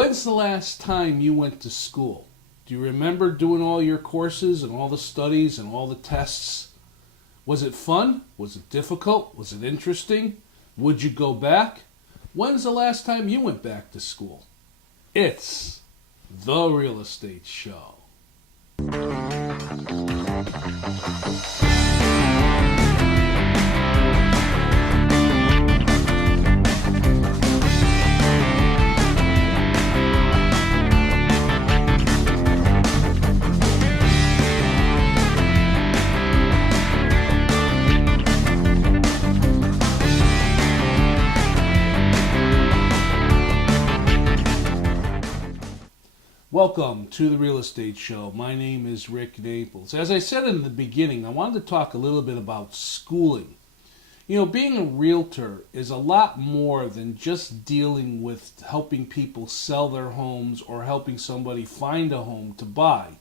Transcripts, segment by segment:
When's the last time you went to school? Do you remember doing all your courses and all the studies and all the tests? Was it fun? Was it difficult? Was it interesting? Would you go back? When's the last time you went back to school? It's The Real Estate Show. Welcome to The Real Estate Show. My name is Rick Naples. As I said in the beginning, I wanted to talk a little bit about schooling. You know, being a realtor is a lot more than just dealing with helping people sell their homes or helping somebody find a home to buy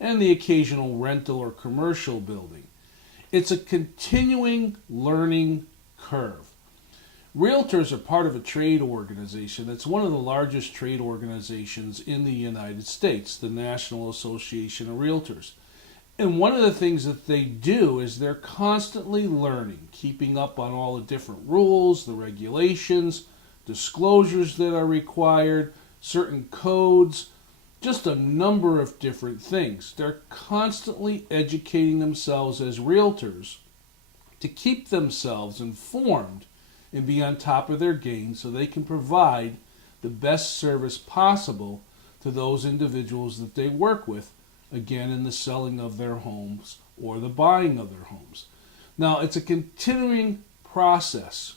and the occasional rental or commercial building. It's a continuing learning curve. Realtors are part of a trade organization that's one of the largest trade organizations in the United States, the National Association of Realtors. And one of the things that they do is they're constantly learning, keeping up on all the different rules, the regulations, disclosures that are required, certain codes, just a number of different things. They're constantly educating themselves as realtors to keep themselves informed and be on top of their game so they can provide the best service possible to those individuals that they work with, again, in the selling of their homes or the buying of their homes. Now, it's a continuing process.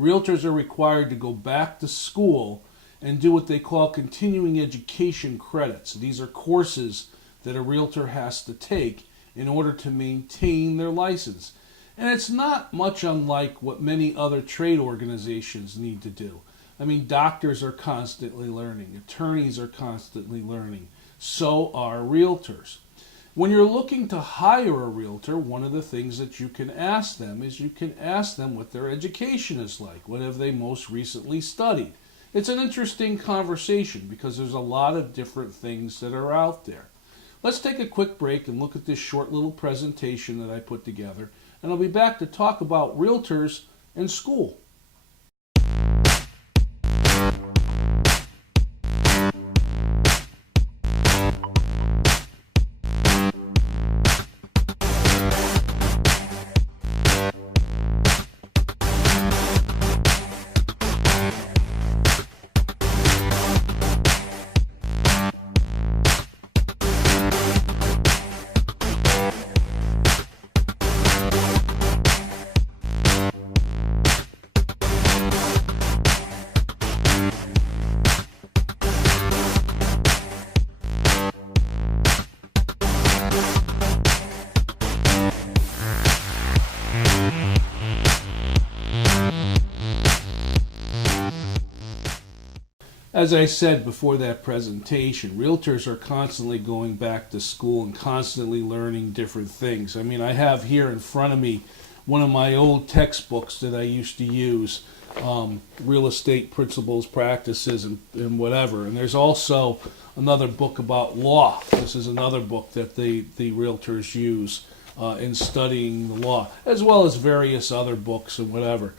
Realtors are required to go back to school and do what they call continuing education credits. These are courses that a realtor has to take in order to maintain their license. And it's not much unlike what many other trade organizations need to do. I mean, doctors are constantly learning. Attorneys are constantly learning. So are realtors. When you're looking to hire a realtor, one of the things that you can ask them is you can ask them what their education is like. What have they most recently studied? It's an interesting conversation because there's a lot of different things that are out there. Let's take a quick break and look at this short little presentation that I put together. And I'll be back to talk about realtors and school. As I said before that presentation, realtors are constantly going back to school and constantly learning different things. I mean, I have here in front of me one of my old textbooks that I used to use, Real Estate Principles, Practices, and whatever. And there's also another book about law. This is another book that the realtors use in studying the law, as well as various other books and whatever.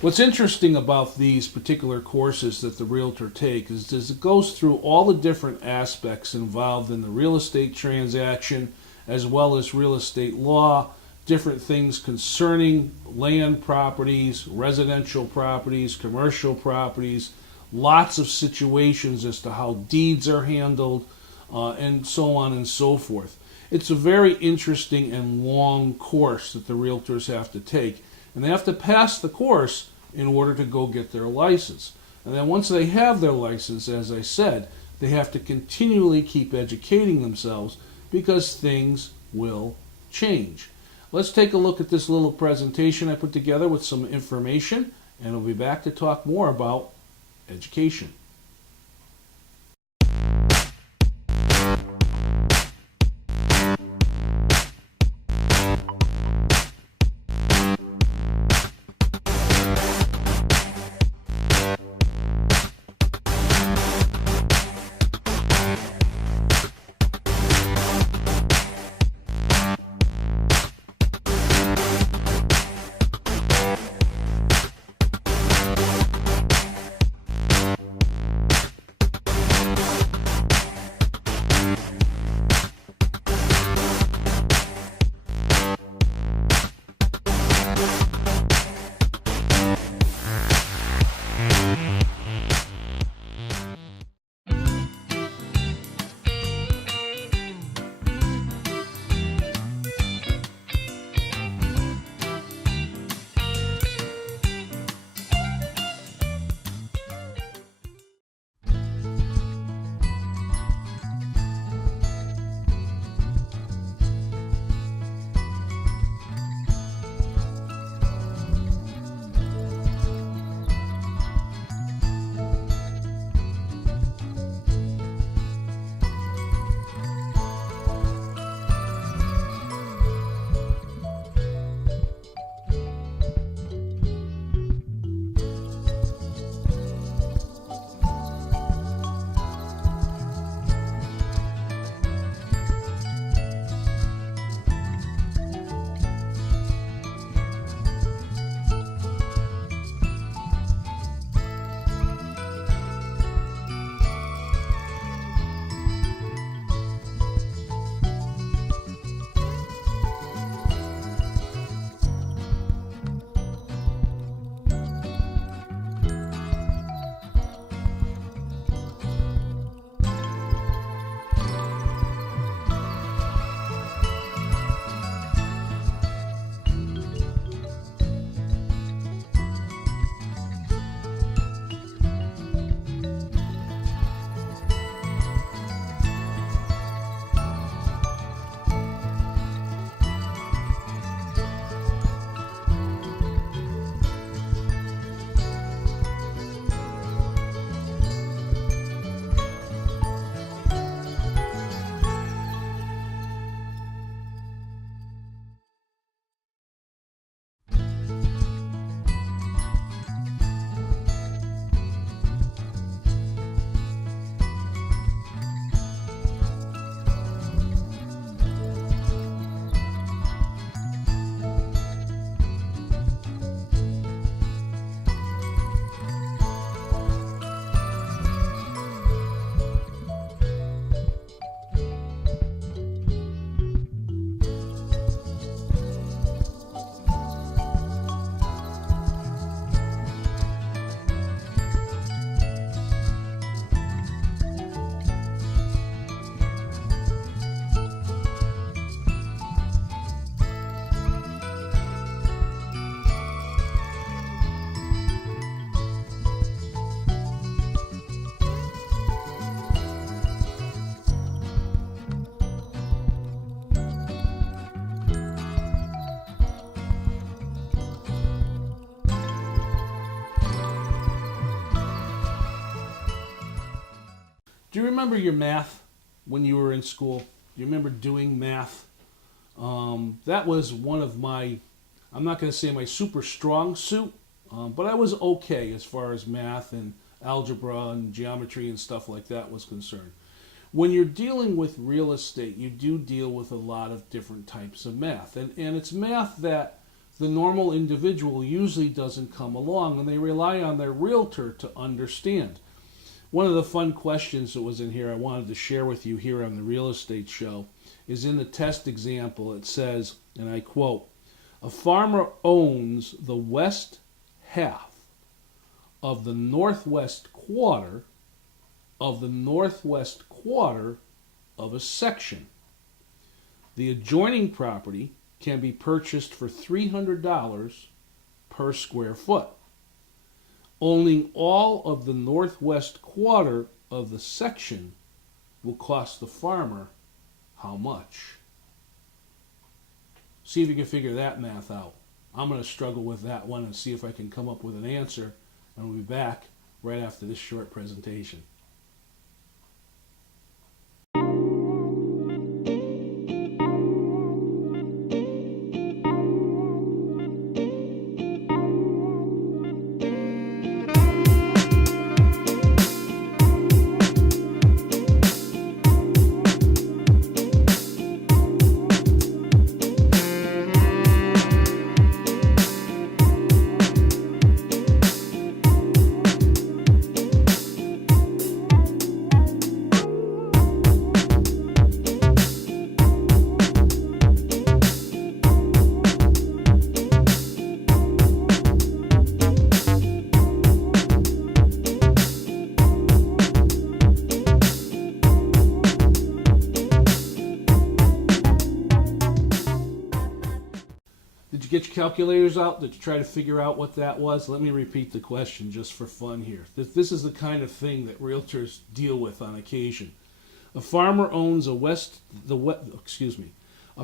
What's interesting about these particular courses that the realtor takes is it goes through all the different aspects involved in the real estate transaction, as well as real estate law, different things concerning land properties, residential properties, commercial properties, lots of situations as to how deeds are handled, and so on and so forth. It's a very interesting and long course that the realtors have to take. And they have to pass the course in order to go get their license. And then once they have their license, as I said, they have to continually keep educating themselves because things will change. Let's take a look at this little presentation I put together with some information, and we'll be back to talk more about education. Do you remember your math when you were in school? Do you remember doing math? That was one of my, I'm not going to say my super strong suit, but I was okay as far as math and algebra and geometry and stuff like that was concerned. When you're dealing with real estate, you do deal with a lot of different types of math. And it's math that the normal individual usually doesn't come along, and they rely on their realtor to understand. One of the fun questions that was in here I wanted to share with you here on the Real Estate Show is in the test example. It says, and I quote, "A farmer owns the west half of the northwest quarter of a section. The adjoining property can be purchased for $300 per square foot. Owning all of the northwest quarter of the section will cost the farmer how much?" See if you can figure that math out. I'm going to struggle with that one and see if I can come up with an answer. And we'll be back right after this short presentation. Did you get your calculators out? Did you try to figure out what that was? Let me repeat the question just for fun here. This is the kind of thing that realtors deal with on occasion. A farmer owns a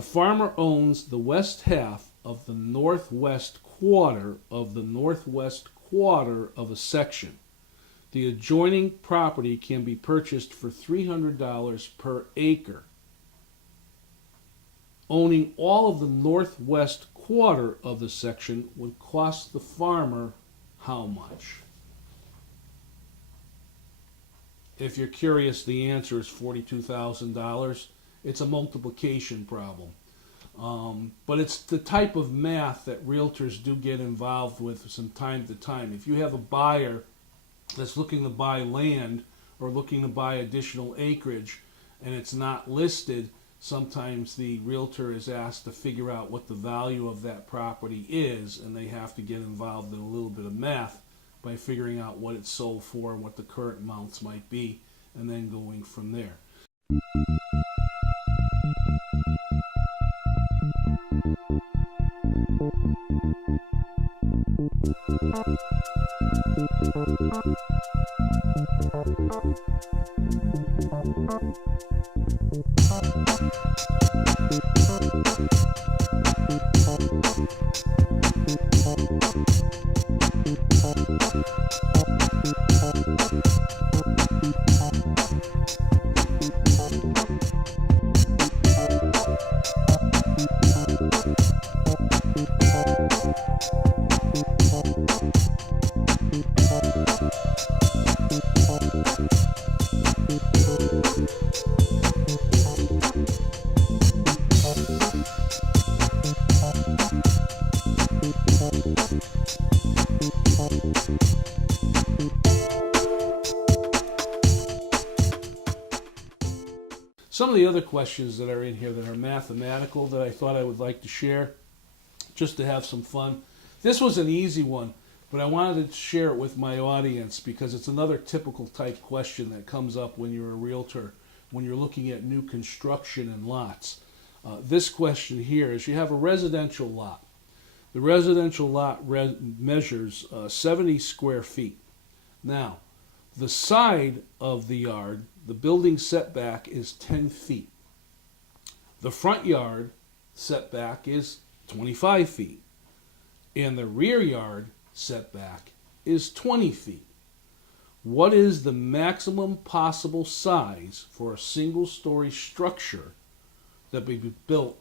farmer owns the west half of the northwest quarter of a section. The adjoining property can be purchased for $300 per acre. Owning all of the northwest quarter of the section would cost the farmer how much? If you're curious, the answer is $42,000. It's a multiplication problem. But it's the type of math that realtors do get involved with from time to time. If you have a buyer that's looking to buy land or looking to buy additional acreage and it's not listed, sometimes the realtor is asked to figure out what the value of that property is, and they have to get involved in a little bit of math by figuring out what it's sold for and what the current amounts might be, and then going from there. Some of the other questions that are in here that are mathematical that I thought I would like to share, just to have some fun. This was an easy one, but I wanted to share it with my audience because it's another typical type question that comes up when you're a realtor, when you're looking at new construction and lots. This question here is, you have a residential lot. The residential lot measures 70 square feet. Now, the side of the yard, the building setback is 10 feet. The front yard setback is 25 feet. And the rear yard setback is 20 feet. What is the maximum possible size for a single-story structure that may be built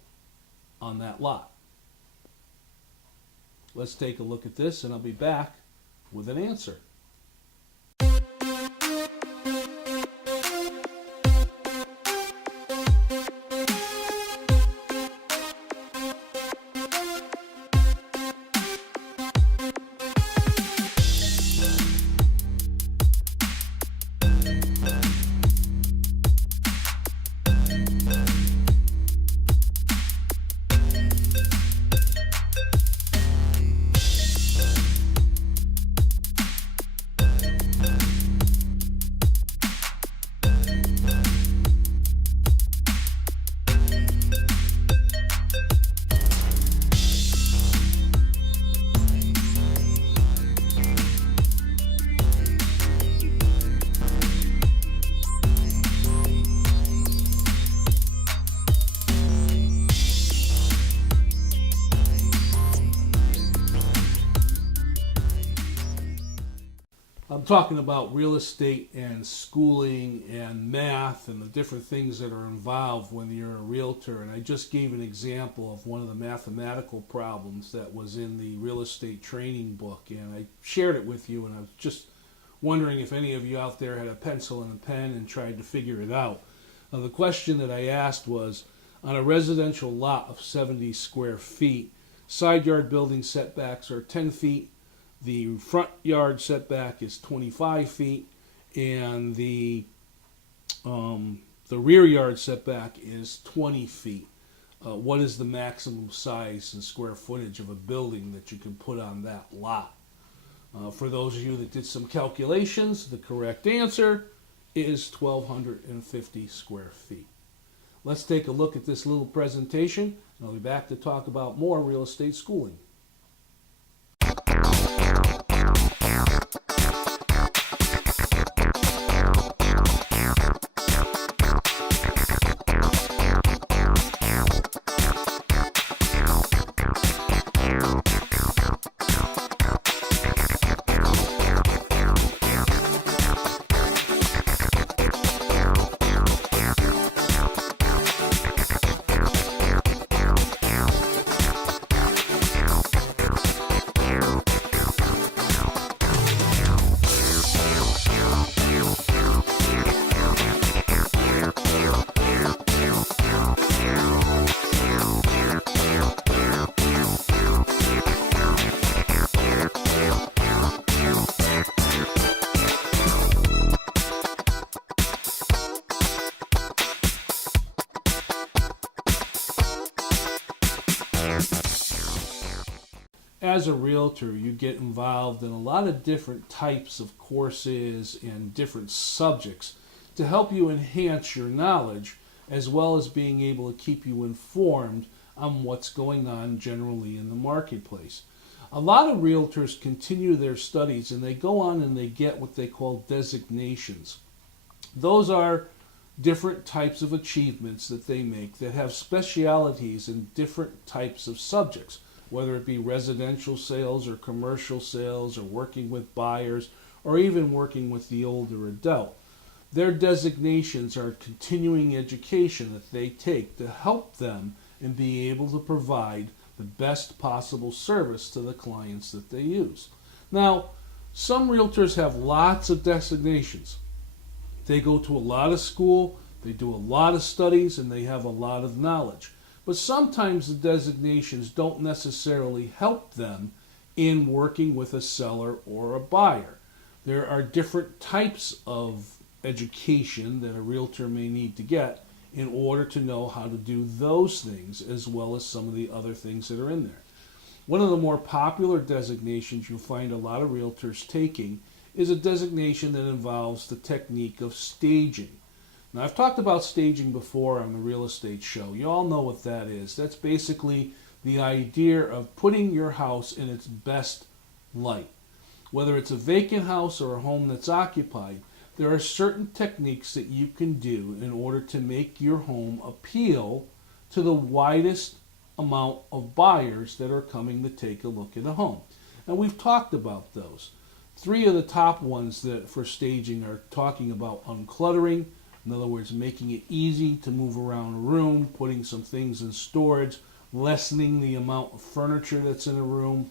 on that lot? Let's take a look at this, and I'll be back with an answer. I'm talking about real estate and schooling and math and the different things that are involved when you're a realtor. And I just gave an example of one of the mathematical problems that was in the real estate training book. And I shared it with you, and I was just wondering if any of you out there had a pencil and a pen and tried to figure it out. The question that I asked was, on a residential lot of 70 square feet, side yard building setbacks are 10 feet. The front yard setback is 25 feet, and the rear yard setback is 20 feet. What is the maximum size and square footage of a building that you can put on that lot? For those of you that did some calculations, the correct answer is 1,250 square feet. Let's take a look at this little presentation, and I'll be back to talk about more real estate schooling. As a realtor, you get involved in a lot of different types of courses and different subjects to help you enhance your knowledge, as well as being able to keep you informed on what's going on generally in the marketplace. A lot of realtors continue their studies, and they go on and they get what they call designations. Those are different types of achievements that they make that have specialities in different types of subjects, whether it be residential sales or commercial sales or working with buyers or even working with the older adult. Their designations are continuing education that they take to help them in being able to provide the best possible service to the clients that they use. Now, some realtors have lots of designations. They go to a lot of school, they do a lot of studies, and they have a lot of knowledge. But sometimes the designations don't necessarily help them in working with a seller or a buyer. There are different types of education that a realtor may need to get in order to know how to do those things, as well as some of the other things that are in there. One of the more popular designations you'll find a lot of realtors taking is a designation that involves the technique of staging. Now, I've talked about staging before on the real estate show. You all know what that is. That's basically the idea of putting your house in its best light. Whether it's a vacant house or a home that's occupied, there are certain techniques that you can do in order to make your home appeal to the widest amount of buyers that are coming to take a look at a home. And we've talked about those. Three of the top ones that for staging are talking about uncluttering. In other words, making it easy to move around a room, putting some things in storage, lessening the amount of furniture that's in a room.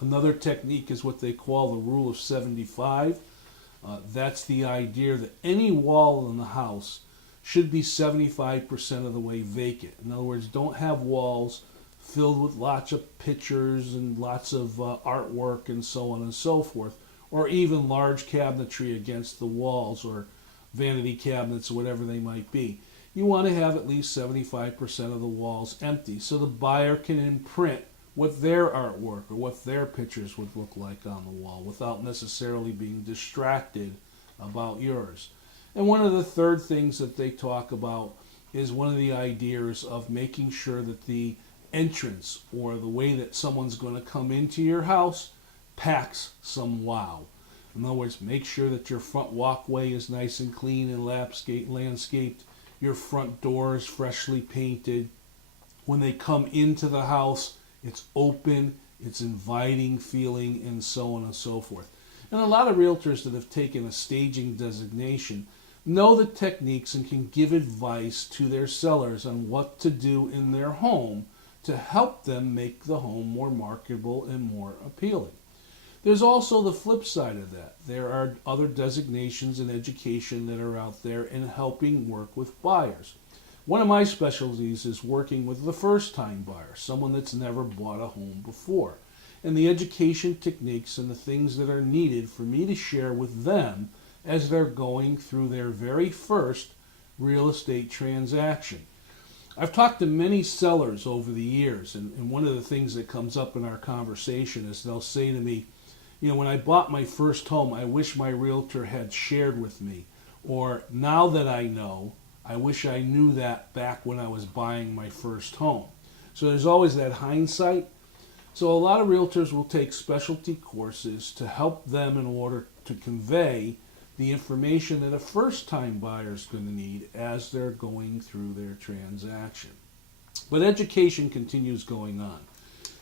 Another technique is what they call the rule of 75. That's the idea that any wall in the house should be 75% of the way vacant. In other words, don't have walls filled with lots of pictures and lots of artwork and so on and so forth, or even large cabinetry against the walls or vanity cabinets or whatever they might be. You want to have at least 75% of the walls empty so the buyer can imprint what their artwork or what their pictures would look like on the wall without necessarily being distracted about yours. And one of the third things that they talk about is one of the ideas of making sure that the entrance or the way that someone's going to come into your house packs some wow. In other words, make sure that your front walkway is nice and clean and landscaped, your front door is freshly painted. When they come into the house, it's open, it's inviting feeling, and so on and so forth. And a lot of realtors that have taken a staging designation know the techniques and can give advice to their sellers on what to do in their home to help them make the home more marketable and more appealing. There's also the flip side of that. There are other designations in education that are out there in helping work with buyers. One of my specialties is working with the first-time buyer, someone that's never bought a home before, and the education techniques and the things that are needed for me to share with them as they're going through their very first real estate transaction. I've talked to many sellers over the years, and one of the things that comes up in our conversation is they'll say to me, you know, when I bought my first home, I wish my realtor had shared with me. Or now that I know, I wish I knew that back when I was buying my first home. So there's always that hindsight. So a lot of realtors will take specialty courses to help them in order to convey the information that a first-time buyer is going to need as they're going through their transaction. But education continues going on.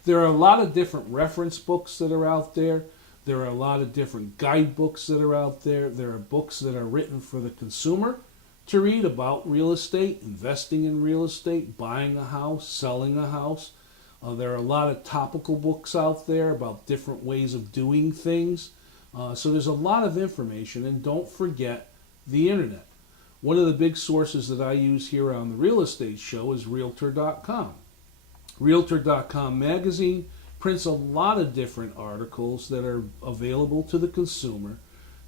There are a lot of different reference books that are out there. There are a lot of different guidebooks that are out there. There are books that are written for the consumer to read about real estate, investing in real estate, buying a house, selling a house. There are a lot of topical books out there about different ways of doing things. So there's a lot of information, and don't forget the internet. One of the big sources that I use here on the Real Estate Show is Realtor.com. Realtor.com magazine prints a lot of different articles that are available to the consumer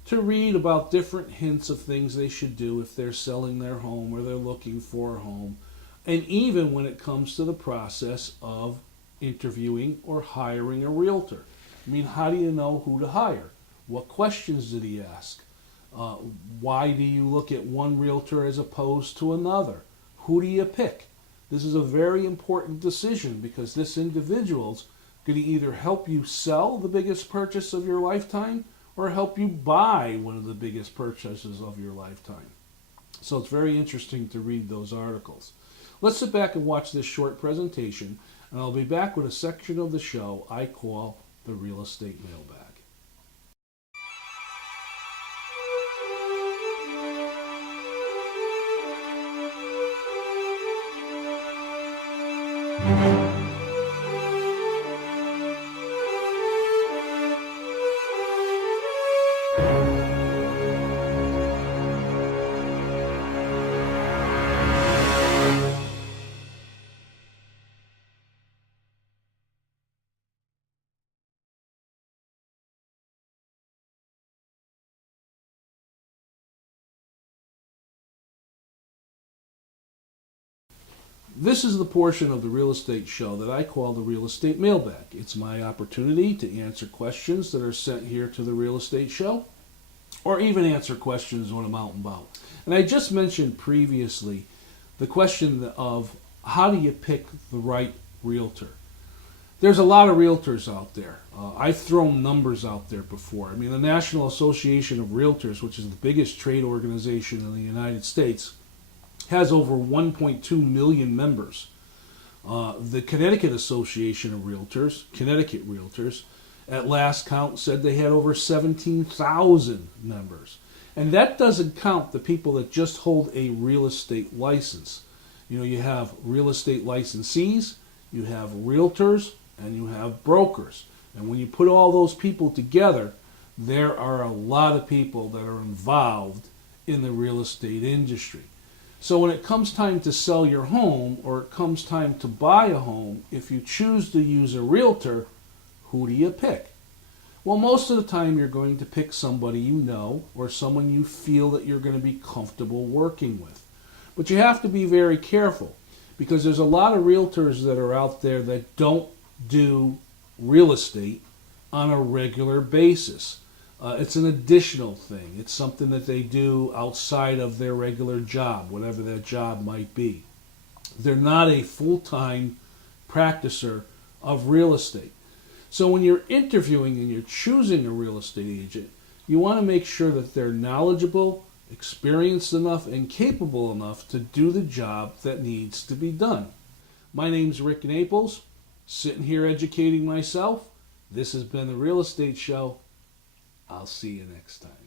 to read about different hints of things they should do if they're selling their home or they're looking for a home, and even when it comes to the process of interviewing or hiring a realtor. I mean, how do you know who to hire? What questions did he ask? Why do you look at one realtor as opposed to another? Who do you pick? This is a very important decision because this individual's going to either help you sell the biggest purchase of your lifetime or help you buy one of the biggest purchases of your lifetime. So it's very interesting to read those articles. Let's sit back and watch this short presentation, and I'll be back with a section of the show I call the Real Estate Mailbag. This is the portion of the real estate show that I call the Real Estate Mailbag. It's my opportunity to answer questions that are sent here to the Real Estate Show, or even answer questions when I'm out and about. And I just mentioned previously the question of how do you pick the right realtor? There's a lot of realtors out there. I've thrown numbers out there before. I mean, the National Association of Realtors, which is the biggest trade organization in the United States, has over 1.2 million members. The Connecticut Association of Realtors, Connecticut Realtors, At last count said they had over 17,000 members. And that doesn't count the people that just hold a real estate license. You know, you have real estate licensees, you have realtors, and you have brokers. And when you put all those people together, there are a lot of people that are involved in the real estate industry. So when it comes time to sell your home, or it comes time to buy a home, if you choose to use a realtor, who do you pick? Well, most of the time you're going to pick somebody you know, or someone you feel that you're going to be comfortable working with. But you have to be very careful, because there's a lot of realtors that are out there that don't do real estate on a regular basis. It's an additional thing. It's something that they do outside of their regular job, whatever that job might be. They're not a full-time practicer of real estate. So when you're interviewing and you're choosing a real estate agent, you want to make sure that they're knowledgeable, experienced enough, and capable enough to do the job that needs to be done. My name's Rick Naples, sitting here educating myself. This has been the Real Estate Show. I'll see you next time.